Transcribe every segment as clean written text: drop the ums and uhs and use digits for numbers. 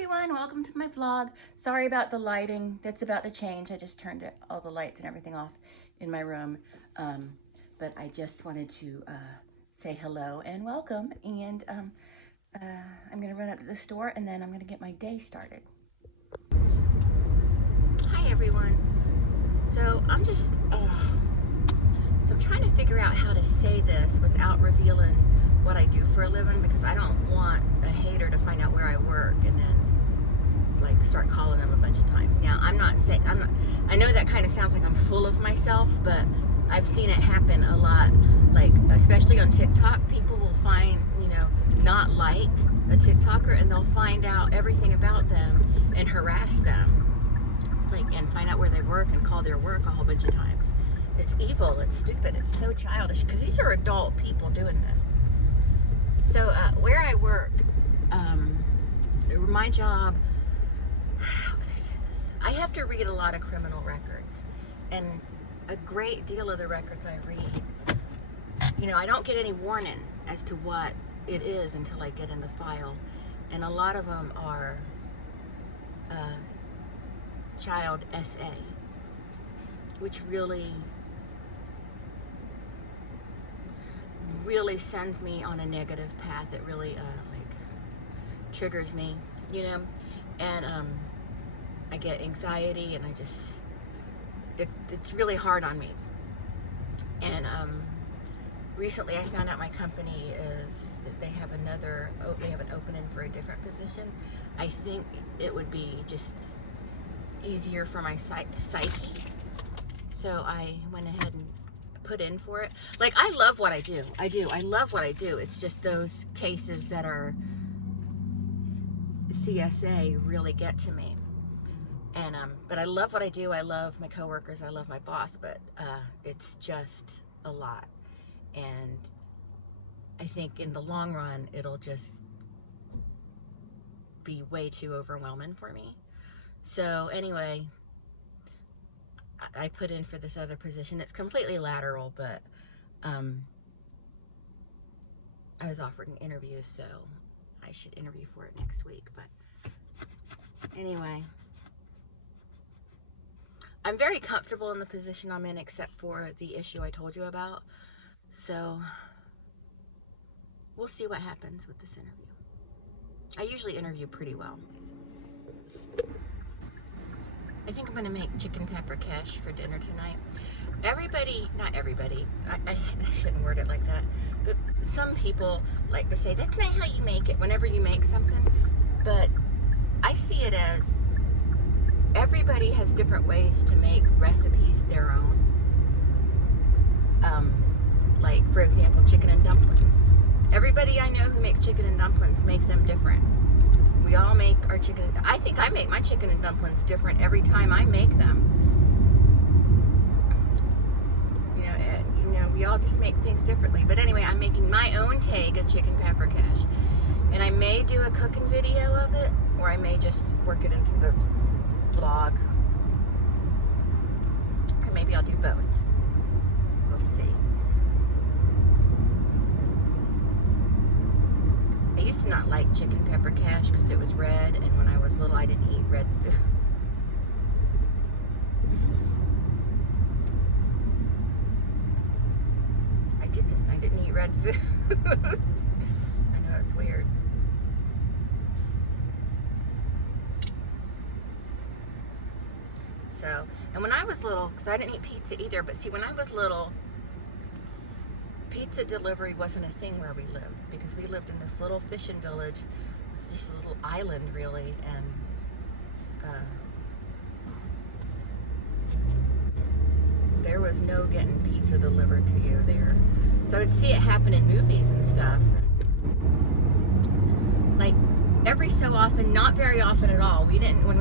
everyone, welcome to my vlog. Sorry about the lighting, that's about to change. I just turned all the lights and everything off in my room. But I just wanted to say hello and welcome. And I'm gonna run up to the store and then I'm gonna get my day started. Hi everyone. So I'm just, I'm trying to figure out how to say this without revealing what I do for a living, because I don't want a hater to find out where I work and then like start calling them a bunch of times. Now I know that kind of sounds like I'm full of myself, but I've seen it happen a lot, like especially on TikTok. People will find, not like a TikToker, and they'll find out everything about them and harass them, and find out where they work and call their work a whole bunch of times. It's evil, it's stupid, it's so childish, because these are adult people doing this. So where I work, my job, how can I say this? I have to read a lot of criminal records, and a great deal of the records I read, I don't get any warning as to what it is until I get in the file, and a lot of them are child SA, which really sends me on a negative path. It really triggers me, and I get anxiety, and it's really hard on me. And recently I found out my company they have an opening for a different position. I think it would be just easier for my psyche, so I went ahead and put in for it. I love what I do. I love what I do. It's just those cases that are CSA really get to me. And but I love what I do. I love my coworkers. I love my boss. But it's just a lot. And I think in the long run, it'll just be way too overwhelming for me. So anyway, I put in for this other position. It's completely lateral, but I was offered an interview, so I should interview for it next week. But anyway, I'm very comfortable in the position I'm in, except for the issue I told you about. So we'll see what happens with this interview. I usually interview pretty well. I think I'm going to make chicken pepper cash for dinner tonight. Not everybody, I shouldn't word it like that, but some people like to say, that's not how you make it whenever you make something. But I see it as everybody has different ways to make recipes their own. Like, for example, chicken and dumplings. Everybody I know who makes chicken and dumplings make them different. We all make our chicken. I think I make my chicken and dumplings different every time I make them. We all just make things differently. But anyway, I'm making my own take of chicken pepper cash, and I may do a cooking video of it, or I may just work it into the vlog, or maybe I'll do both. We'll see. I used to not like chicken pepper cash because it was red, and when I was little I didn't eat red food. I didn't eat red food. I know, it's weird. So, and when I was little, because I didn't eat pizza either, but see, when I was little, pizza delivery wasn't a thing where we lived, because we lived in this little fishing village. It was just a little island, really, and there was no getting pizza delivered to you there. So I would see it happen in movies and stuff. Like, every so often, not very often at all. We didn't, when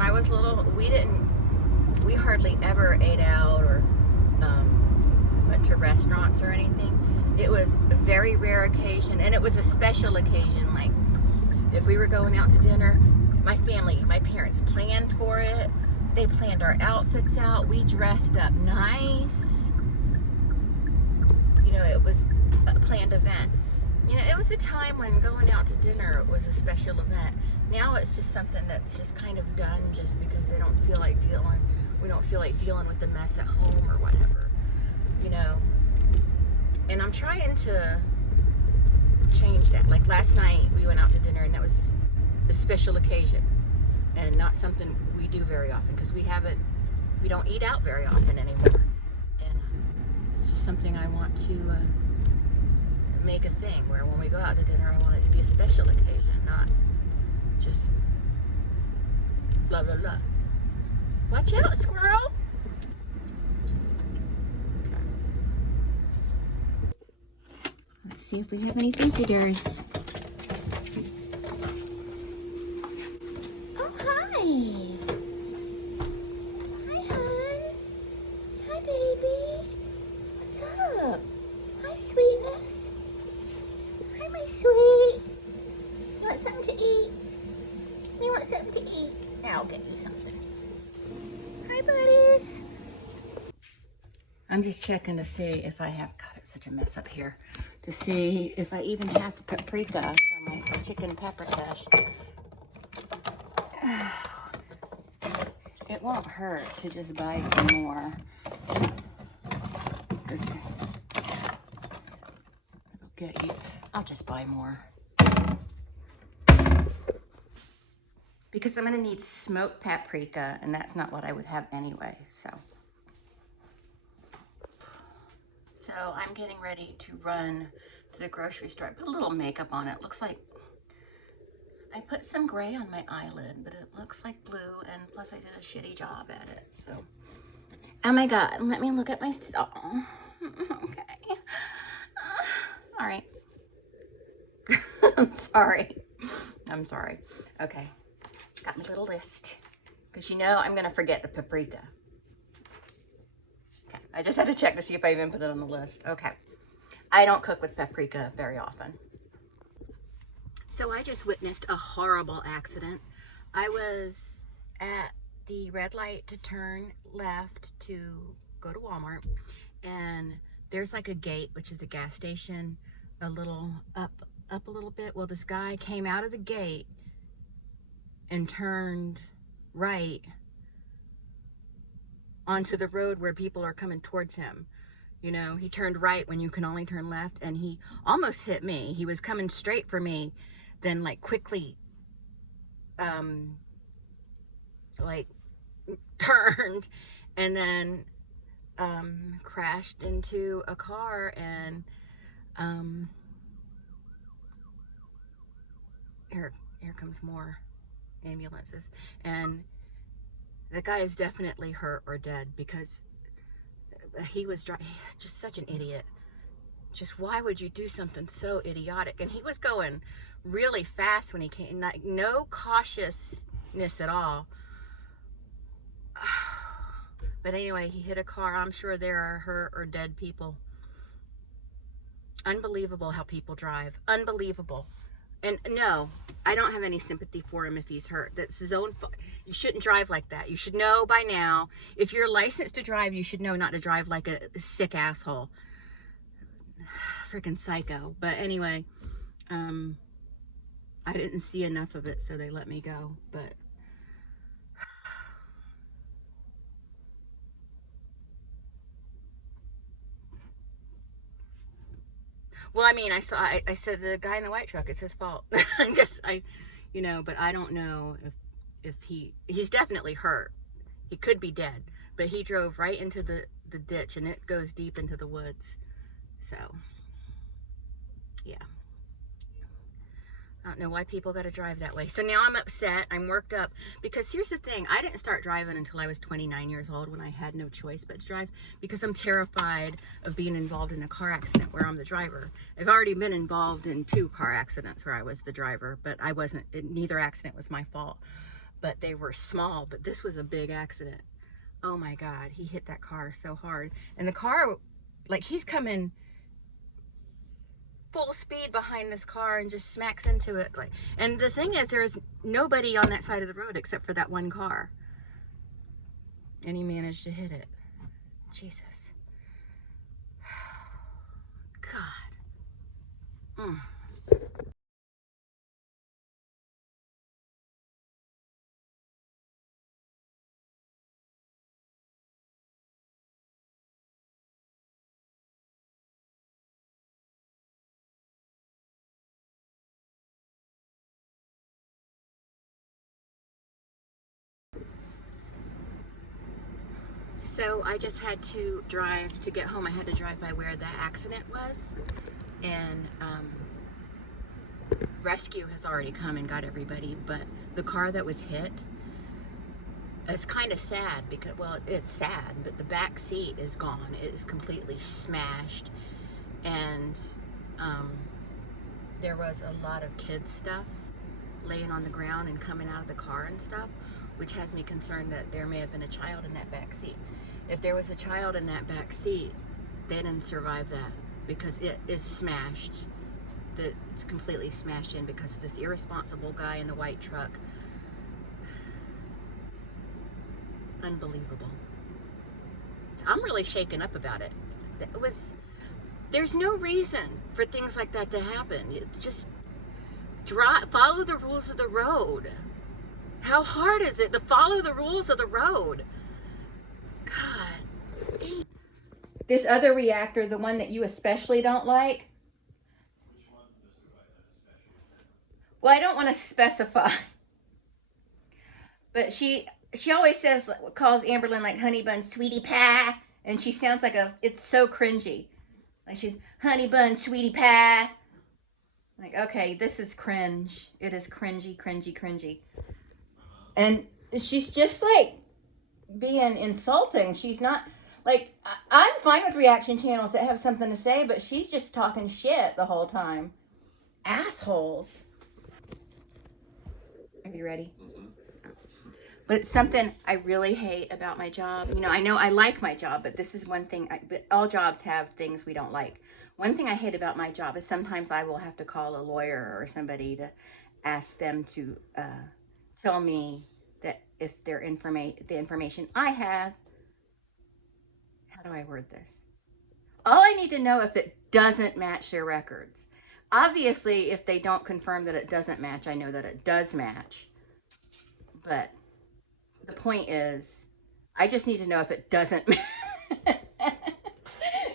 I was little, we hardly ever ate out or went to restaurants or anything. It was a very rare occasion, and it was a special occasion. Like, if we were going out to dinner, my parents planned for it. They planned our outfits out. We dressed up nice. It was a planned event. It was a time when going out to dinner was a special event. Now it's just something that's just kind of done just because they don't feel like dealing, we don't feel like dealing with the mess at home or whatever, you know. And I'm trying to change that. Like last night we went out to dinner and that was a special occasion and not something we do very often because we don't eat out very often anymore. And it's just something I want to make a thing where when we go out to dinner, I want it to be a special occasion, not just blah, blah, blah. Watch out, squirrel. Okay. Let's see if we have any visitors. Oh, hi. Hi, hon. Hi, baby. What's up? Hi, sweetness. Hi, my sweet. You want something to eat? You want something to eat? Now I'll get you something. Hi, buddies. I'm just checking to see if I have, God, it's such a mess up here, to see if I even have paprika for my chicken pepper cache. It won't hurt to just buy some more. I'll just buy more. Because I'm gonna need smoked paprika, and that's not what I would have anyway, so. So I'm getting ready to run to the grocery store. I put a little makeup on it. Looks like I put some gray on my eyelid, but it looks like blue, and plus I did a shitty job at it, so. Oh my God, let me look at my, oh, okay. All right. I'm sorry. I'm sorry. Okay, got my little list, because you know I'm gonna forget the paprika. Okay, I just had to check to see if I even put it on the list. Okay, I don't cook with paprika very often. So I just witnessed a horrible accident. I was at the red light to turn left to go to Walmart, and there's like a gate, which is a gas station, a little up a little bit. Well, this guy came out of the gate and turned right onto the road where people are coming towards him. You know, he turned right when you can only turn left, and he almost hit me. He was coming straight for me, then like quickly like turned and then crashed into a car, and here comes more ambulances, and the guy is definitely hurt or dead because he was just such an idiot. Just why would you do something so idiotic? And he was going really fast when he came, like no cautiousness at all. But anyway, he hit a car. I'm sure there are hurt or dead people. Unbelievable how people drive. Unbelievable. And no, I don't have any sympathy for him if he's hurt. That's his own fault. You shouldn't drive like that. You should know by now. If you're licensed to drive, you should know not to drive like a sick asshole. Freaking psycho. But anyway, I didn't see enough of it, so they let me go. But well, I mean, I said the guy in the white truck, it's his fault. You know, but I don't know if he's definitely hurt. He could be dead, but he drove right into the ditch, and it goes deep into the woods. So, yeah. I don't know why people got to drive that way. So now I'm upset. I'm worked up because here's the thing. I didn't start driving until I was 29 years old when I had no choice but to drive because I'm terrified of being involved in a car accident where I'm the driver. I've already been involved in 2 car accidents where I was the driver, but I wasn't, neither accident was my fault, but they were small, but this was a big accident. Oh my God, he hit that car so hard. And the car, like he's coming full speed behind this car and just smacks into it. Like, and the thing is, there is nobody on that side of the road except for that one car, and he managed to hit it. Jesus. God. So I just had to drive to get home. I had to drive by where the accident was, and rescue has already come and got everybody, but the car that was hit, it's kind of sad because, well, it's sad, but the back seat is gone. It is completely smashed, and there was a lot of kids stuff laying on the ground and coming out of the car and stuff, which has me concerned that there may have been a child in that back seat. If there was a child in that back seat, they didn't survive that because it is smashed. It's completely smashed in because of this irresponsible guy in the white truck. Unbelievable. I'm really shaken up about it. There's no reason for things like that to happen. You just follow the rules of the road. How hard is it to follow the rules of the road? God dang. This other reactor, the one that you especially don't like. Which one does the right especially? Well, I don't want to specify. But she always calls Amberlynn like honey bun sweetie pie. And she sounds like it's so cringy. Like she's honey bun sweetie pie. Like, okay, this is cringe. It is cringy, cringy, cringy. And she's just like being insulting. She's not like, I'm fine with reaction channels that have something to say, but she's just talking shit the whole time. Assholes. Are you ready? Mm-hmm. But it's something I really hate about my job. You know I like my job, but this is one thing. But all jobs have things we don't like. One thing I hate about my job is sometimes I will have to call a lawyer or somebody to ask them to tell me that if the information I have, how do I word this? All I need to know if it doesn't match their records. Obviously, if they don't confirm that it doesn't match, I know that it does match. But the point is, I just need to know if it doesn't match.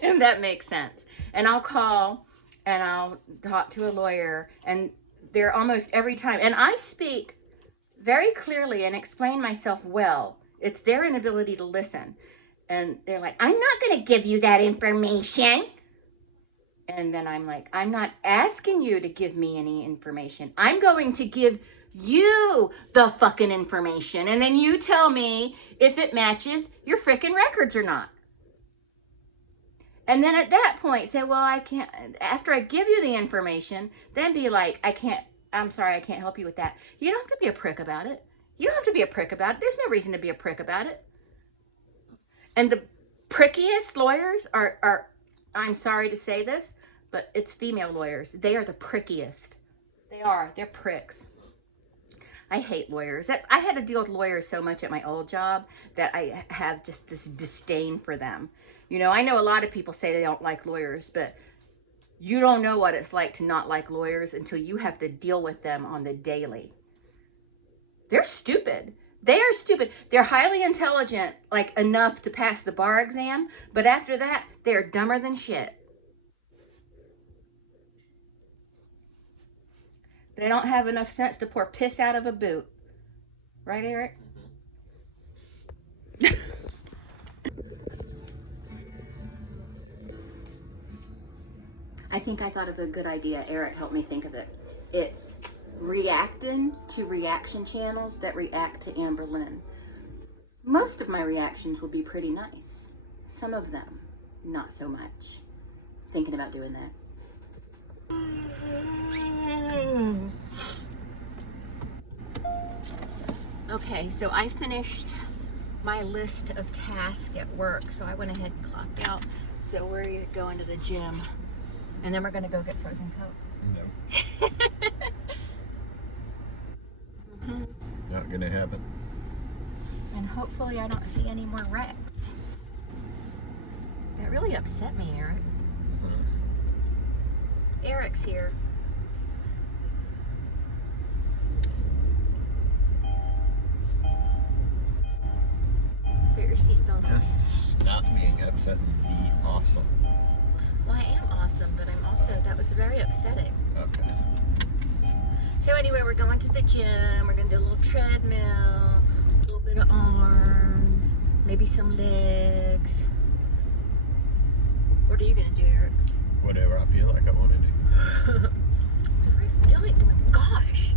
If that makes sense. And I'll call and I'll talk to a lawyer, and they're almost every time, and I speak very clearly and explain myself well. It's their inability to listen. And they're like, I'm not going to give you that information. And then I'm like, I'm not asking you to give me any information. I'm going to give you the fucking information. And then you tell me if it matches your freaking records or not. And then at that point, say, well, I can't, after I give you the information, then be like, I'm sorry, I can't help you with that. You don't have to be a prick about it. You don't have to be a prick about it. There's no reason to be a prick about it. And the prickiest lawyers are, I'm sorry to say this, but it's female lawyers. They are the prickiest. They are. They're pricks. I hate lawyers. I had to deal with lawyers so much at my old job that I have just this disdain for them. You know, I know a lot of people say they don't like lawyers, but you don't know what it's like to not like lawyers until you have to deal with them on the daily. They're stupid. They are stupid. They're highly intelligent, like enough to pass the bar exam, but after that, they're dumber than shit. They don't have enough sense to pour piss out of a boot. Right, Eric? I think I thought of a good idea. Eric helped me think of it. It's reacting to reaction channels that react to Amberlynn. Most of my reactions will be pretty nice. Some of them, not so much. Thinking about doing that. Okay, so I finished my list of tasks at work, so I went ahead and clocked out. So we're going to the gym, and then we're going to go get frozen Coke. No. Mm-hmm. Not gonna happen. And hopefully I don't see any more wrecks. That really upset me, Eric. Eric's here. Put your seatbelt on. Stop being upset and be awesome. Well, I am awesome, but that was very upsetting. Okay. So anyway, we're going to the gym. We're going to do a little treadmill, a little bit of arms, a Maybe some legs. What are you gonna do, Eric? Whatever I feel like I want to do. I feel like, oh my gosh.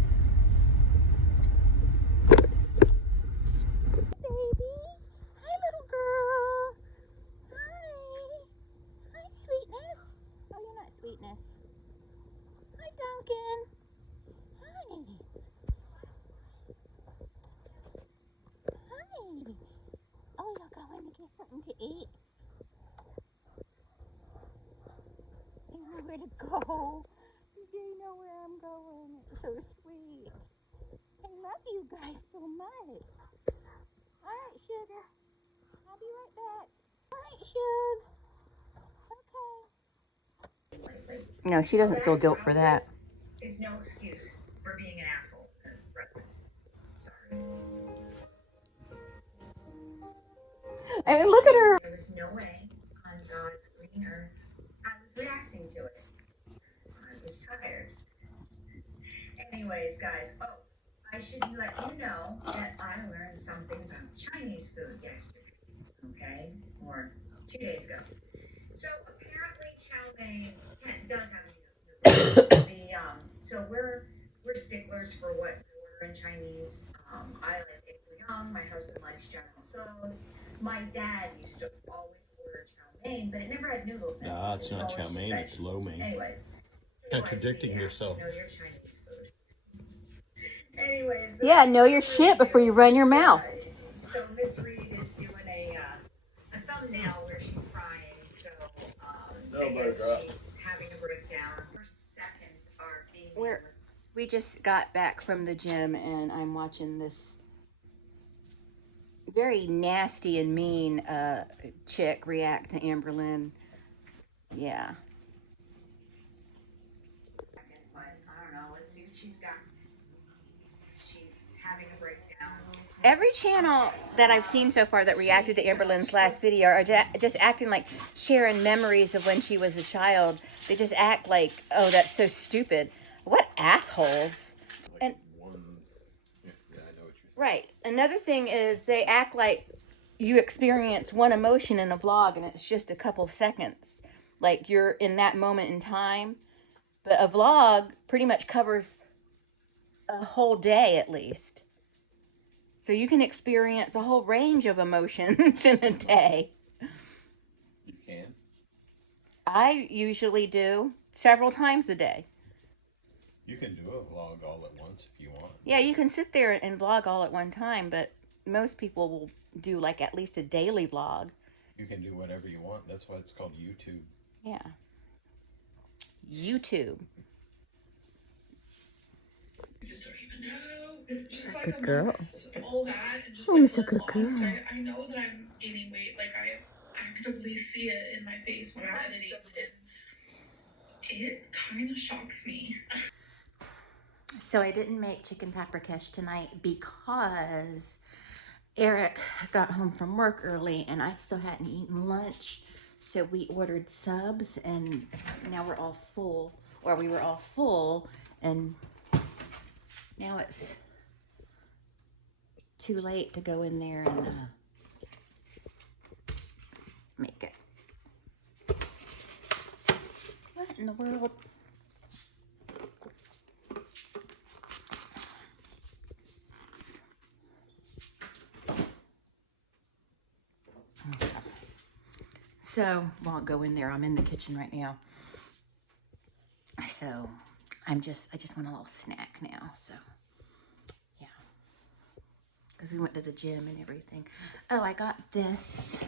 Baby. Hi, little girl. Hi. Hi, Sweetness. Oh, you're not Sweetness. Hi, Duncan. Hi. Hi. Oh, you're going to get something to eat? You know where to go. You know where I'm going. It's so sweet. I love you guys so much. All right, sugar. I'll be right back. All right, sugar. Okay. No, she doesn't feel guilt for that. Is no excuse for being an asshole and president. Sorry. And look at her. There was no way on God's green earth I was reacting to it. I was tired. Anyways, guys, I should let you know that I learned something about Chinese food yesterday, okay? Or 2 days ago. So apparently chow mein does have noodles. So we're sticklers for what we order in Chinese. I like it young. My husband likes General Tso's. My dad used to always order chow mein, but it never had noodles in it. Nah, it's not chow mein, it's lo mein. Anyways. Contradicting yourself. Know your Chinese food. Anyways. Yeah, know your shit before you run your mouth. So Miss Reed is doing a thumbnail where she's crying. So I guess she's having a breakdown. Her seconds are being. We just got back from the gym and I'm watching this very nasty and mean chick react to Amberlynn. Yeah. But I don't know. Let's see what she's got. She's having a breakdown. Every channel that I've seen so far that reacted to Amberlynn's last video are just acting like sharing memories of when she was a child. They just act like, oh, that's so stupid. What assholes. And Yeah, I know what you mean. right. Another thing is they act like you experience one emotion in a vlog and it's just a couple seconds. Like you're in that moment in time. But a vlog pretty much covers a whole day at least. So you can experience a whole range of emotions in a day. You can? I usually do several times a day. You can do a vlog all at once if you want. Yeah, you can sit there and vlog all at one time, but most people will do like at least a daily vlog. You can do whatever you want. That's why it's called YouTube. Yeah. YouTube. I just don't even know. Just like Good girl. all that and just Oh, like you're a good lost. girl. I know that I'm gaining weight. Like I actively see it in my face when I'm editing, and it kind of shocks me. So I didn't make chicken paprikash tonight because Eric got home from work early and I still hadn't eaten lunch. So we ordered subs and now we're all full, or we were all full, and now it's too late to go in there and make it. What in the world? So, won't go in there. I'm in the kitchen right now. So, I just want a little snack now. So, yeah. Because we went to the gym and everything. Oh, I got this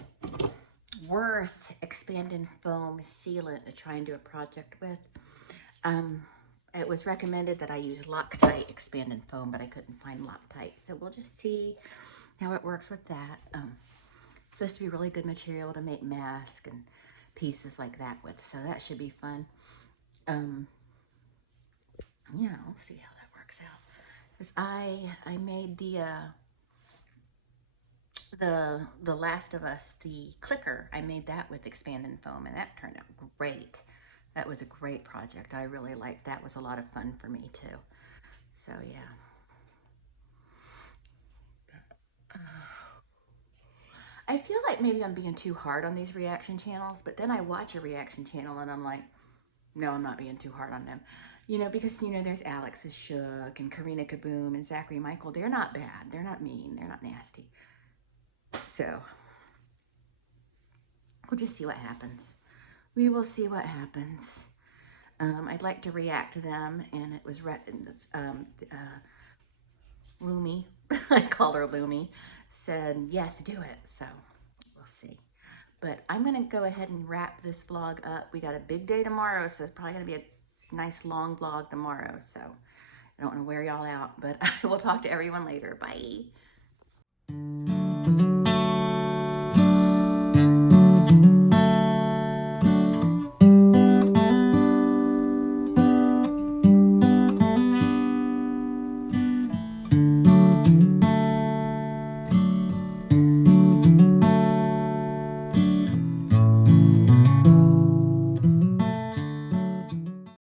Worth expanding foam sealant to try and do a project with. It was recommended that I use Loctite expanding foam, but I couldn't find Loctite. So, we'll just see how it works with that. It's supposed to be really good material to make masks and pieces like that with, so that should be fun. Yeah, we'll see how that works out. Because I made the Last of Us, the clicker, I made that with expanding foam, and that turned out great. That was a great project. I really liked that. It was a lot of fun for me too. So yeah. I feel like maybe I'm being too hard on these reaction channels, but then I watch a reaction channel and I'm like, no, I'm not being too hard on them. You know, because, you know, there's Alex's Shook and Karina Kaboom and Zachary Michael. They're not bad. They're not mean. They're not nasty. So we'll just see what happens. We will see what happens. I'd like to react to them, and it was Lumi, I call her Lumi, said yes, do it. So we'll see. But I'm gonna go ahead and wrap this vlog up. We got a big day tomorrow, so it's probably gonna be a nice long vlog tomorrow. So I don't want to wear y'all out, but I will talk to everyone later. Bye.